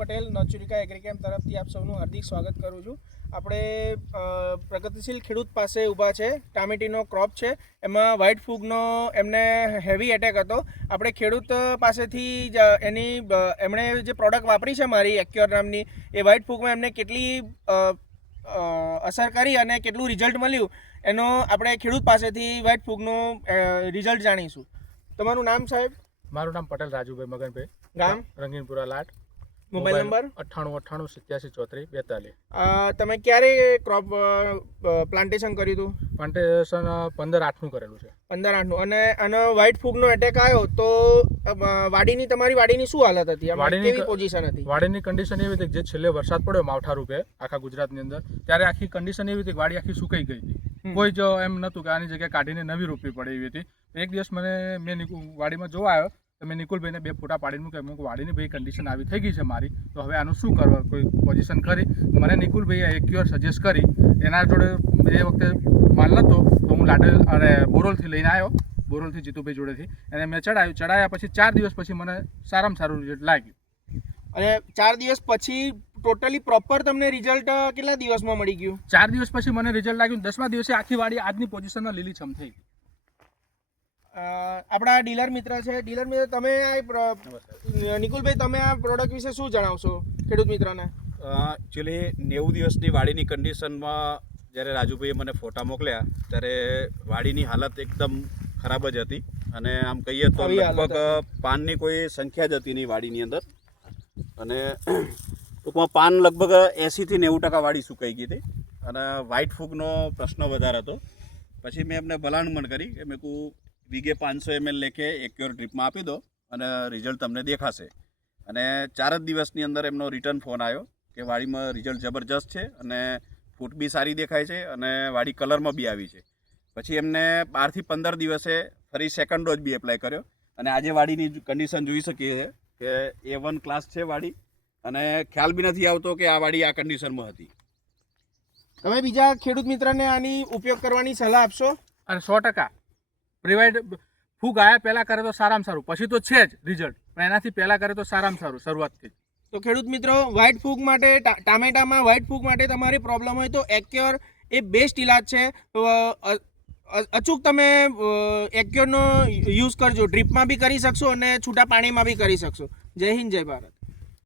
પટેલ નચુરિકા એગ્રીકેમ તરફથી આપ સૌનું હાર્દિક સ્વાગત કરું છું. આપણે પ્રગતિશીલ ખેડૂત પાસે ઊભા છે. ટામેટીનો ક્રોપ છે, એમાં વ્હાઇટ ફૂગનો એમને હેવી એટેક હતો. આપણે ખેડૂત પાસેથી જ એમણે જે પ્રોડક્ટ વાપરી છે મારી એક્યોર નામની, એ વ્હાઇટ ફૂગમાં એમને કેટલી અસર કરી અને કેટલું રિઝલ્ટ મળ્યું એનો આપણે ખેડૂત પાસેથી વ્હાઇટ ફૂગનું રિઝલ્ટ જાણીશું. તમારું નામ સાહેબ? મારું નામ પટેલ રાજુભાઈ મગનભાઈ, ગામ? રંગીનપુરા લાટ. Mobile number? 9898873442. તમે ક્યારે ક્રોપ પ્લાન્ટેશન કર્યું હતું? પ્લાન્ટેશન 15/8 કરેલું છે. 15/8. અને આનો વ્હાઇટ ફૂગનો એટેક આવ્યો તો તમારી વાડીની શું હાલત હતી? કેવી પોઝિશન હતી? વાડીની કન્ડિશન એવી હતી કે જે છેલ્લે વરસાદ પડ્યો માવઠા રૂપે આખા ગુજરાતની અંદર, ત્યારે આખી કન્ડિશન એવી હતી કે વાડી આખી સુકાઈ ગઈ હતી. કોઈ જ એમ નહોતું કે આની જગ્યાએ કાઢીને નવી રોપવી પડે એવી હતી. એક દિવસ મેં વાડીમાં જોવા આવ્યો તો મેં નિકુલભાઈને 2 ફોટા પાડીને મૂક્યા. વાડીની ભાઈ કન્ડિશન આવી થઈ ગઈ છે મારી, તો હવે આનું શું કરવા, કોઈ પોઝિશન કરી. મને નિકુલભાઈએ એક્યોર સજેસ્ટ કરી. એના જોડે એ વખતે માલ નહોતો તો હું લાડેલ અને બોરોલથી લઈને આવ્યો, બોરોલથી જીતુભાઈ જોડેથી. અને મેં ચડાયા પછી 4 દિવસ પછી મને સારામાં સારું રિઝલ્ટ લાગ્યું. અને 4 દિવસ પછી ટોટલી પ્રોપર તમને રિઝલ્ટ કેટલા દિવસમાં મળી ગયું? 4 દિવસ પછી મને રિઝલ્ટ લાગ્યું. 10મા દિવસે આખી વાડી આજની પોઝિશનમાં લીલીછમ થઈ ગઈ. આપણા ડીલર મિત્ર છે. ડીલર મિત્ર, તમે નિકુલભાઈ, તમે આ પ્રોડક્ટ વિશે શું જણાવશો ખેડૂત મિત્રોને? એકચ્યુઅલી 90 દિવસની વાડીની કન્ડિશનમાં જ્યારે રાજુભાઈએ મને ફોટા મોકલ્યા ત્યારે વાડીની હાલત એકદમ ખરાબ જ હતી. અને આમ કહીએ તો લગભગ પાનની કોઈ સંખ્યા જ હતી નહીં વાડીની અંદર. અને ટૂંકમાં પાન લગભગ 80 થી 90% વાડી સુકાઈ ગઈ હતી. અને વ્હાઇટ ફૂગનો પ્રશ્ન વધારે હતો. પછી મેં એમને ભલામણ કરી કે મેં કહું વીઘે 500 ml લેખે એક્યોર ડ્રીપમાં આપી દો અને રિઝલ્ટ તમને દેખાશે. અને 4 જ દિવસની અંદર એમનો રિટર્ન ફોન આવ્યો કે વાડીમાં રિઝલ્ટ જબરજસ્ત છે અને ફૂટ બી સારી દેખાય છે અને વાડી કલરમાં બી આવી છે. પછી એમને 12 થી 15 દિવસે ફરી સેકન્ડ ડોઝ બી એપ્લાય કર્યો. અને આજે વાડીની કન્ડિશન જોઈ શકીએ છીએ કે A1 ક્લાસ છે વાડી. અને ખ્યાલ બી નથી આવતો કે આ વાડી આ કન્ડિશનમાં હતી. તમે બીજા ખેડૂત મિત્રને આની ઉપયોગ કરવાની સલાહ આપશો? અને 100% પ્રિવાઇડ ફૂગ આવ્યા પહેલાં કરે તો સારામાં સારું, પછી તો છે જ રિઝલ્ટ, પણ એનાથી પહેલાં કરે તો સારામાં સારું શરૂઆતથી. તો ખેડૂત મિત્રો, વ્હાઇટ ફૂગ માટે, ટામેટામાં વ્હાઇટ ફૂગ માટે તમારી પ્રોબ્લેમ હોય તો એક્યોર એ બેસ્ટ ઇલાજ છે. અચૂક તમે એક્યોરનો યુઝ કરજો. ડ્રીપમાં બી કરી શકશો અને છૂટા પાણીમાં બી કરી શકશો. જય હિન્દ, જય ભારત.